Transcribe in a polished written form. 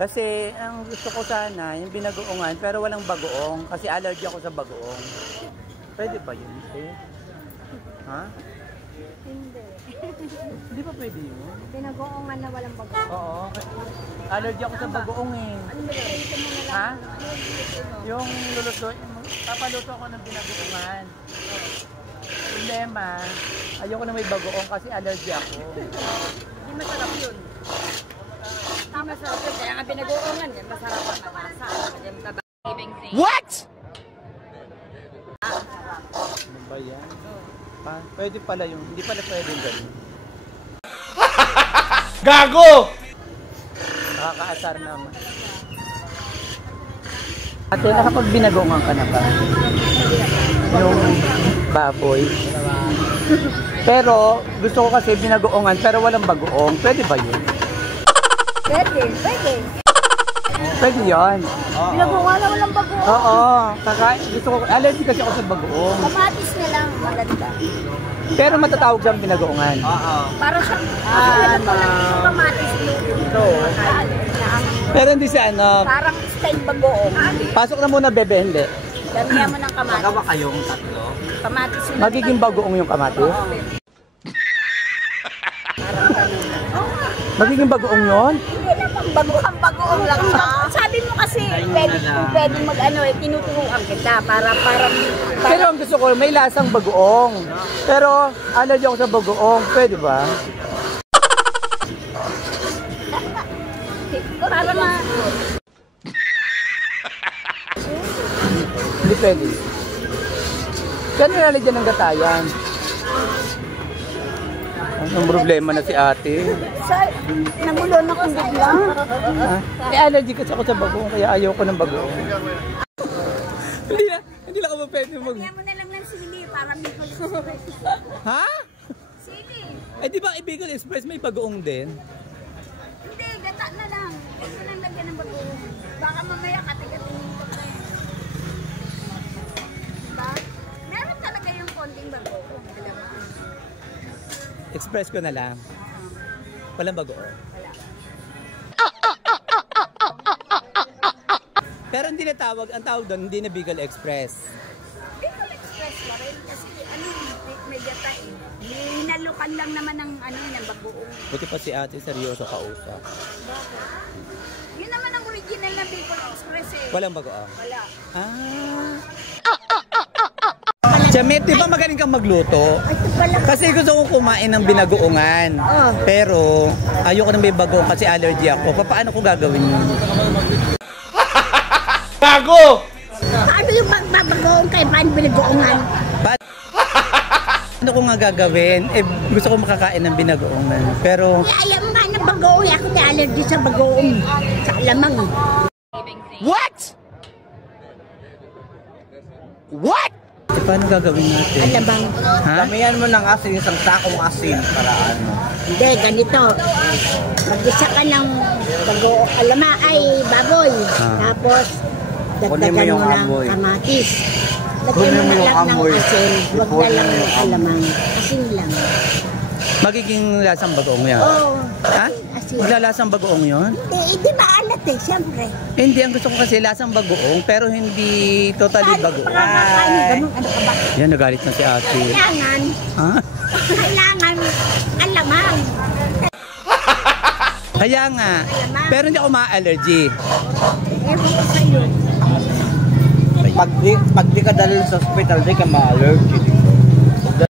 Kasi ang gusto ko sana, yung binagoongan, pero walang bagoong. Kasi allergy ako sa bagoong. Pwede ba yun? Ha? Hindi. Hindi pa pwede yun? Binagoongan na walang bagoong. Oo. Allergy ako sa bagoong eh. Ano ba ito mo na lang? Ha? Yung luluto, papaluto ako ng binagoongan. Problema, ayoko na may bagoong kasi allergy ako. Hindi masarap yun. Hindi masarap yun. Kaya nga binagoongan yan. Masarap ang malasa. What? Ano ba yan? Pwede pala yung, hindi pala pwede yung ganun. Gago! Nakakaasar naman. Ate, nakapag binagoongan ka na ba? Yung baboy. Pero gusto ko kasi binagoongan pero walang bagoong. Pwede ba yun? Pwede. Pwede. Pwede yun. Binagoongan na walang bagoong. Oo. Gusto ko, allergy kasi ako sa bagoong. Kamatis na lang. Maganda. Pero matatawag siyang binagoongan. Oo. Para sa kamatis dito. Pero hindi siya ano. Parang style bagoong. Pasok na muna bebe, hindi. Damihan mo ng kamatis. Magawa kayong tatlo? Kamatis yun. Magiging bagoong yung kamatis? Magiging bagoong yun? Hindi naman bagoong lang siya. Sabi mo kasi pwede mag-ano eh, tinuturuan kita para Pero ang gusto ko, may lasang bagoong. Pero allergy ako sa bagoong. Pwede ba? para ma... Hindi pwede. Kaya nilalagyan ng gatayan. Ang problema na si ate. Nagulo na kung bigla. May allergy kasi ako sa bagoong, kaya ayaw ko ng bagoong. Hindi lang ako pwede mag... Kaya mo na lang ng sili para Bicol Express. Ha? Sili. Eh di ba Bicol Express may bagoong din? Hindi, gata na lang. Huwag mo nang lagyan ng bagoong. Baka mamaya katigatingin ko na yun. Diba? Meron talaga yung konting bagoong. Alam mo. Express ko na lang. Walang bagoong. Pero hindi na tawag, ang tawag doon, hindi na Bicol Express. Bicol Express pa rin kasi ano, may gata eh. Hinalukan lang naman ng ano, ng bagoong. Buti pa si ate, seryoso kausap. Bakit? Yun naman ang original na Bicol Express eh. Walang bagoong? Wala. Ah. Chamit, di ba magaling kang magluto? Kasi gusto kong kumain ng binagoongan. Pero ayoko na may bagoong kasi allergy ako. Paano ko gagawin yun? Gago! Paano yung magbabagoong kay paano binagoongan? Ano ko nga gagawin? Eh, gusto ko makakain ng binagoongan. Pero... Ayaw mo nga ng bagoong. Ako na allergy sa bagoong. Sa alamang. What? What? Eh, paano gagawin natin? Alamang. Ha? Damihan mo ng asin, isang sakong asin para ano. Hindi, ganito. Mag-isa ka ng bagoong. Alama ay baboy. Tapos, Kunin mo dagdagan yung mo ng amoy. kamatis. Lagyan Kunin mo mo na yung lang ng amoy. asin. Huwag na lang ng alamang. Asin lang. Magiging lasang bagoong yan? Oo. Ha? Asin. Maglalasang bagoong yun? Hindi maalat eh, siyempre. Hindi, ang gusto ko kasi lasang bagoong pero hindi totally bagoong. Pakakakain, ganun, ano ka ba? Yan, nagalit na si ate. Kailangan, Ha? kailangan alamang. Kaya nga, pero hindi ako ma-allergy. Ewan ko sa'yo. Pag di ka dalhin sa hospital, di ka ma-allergy.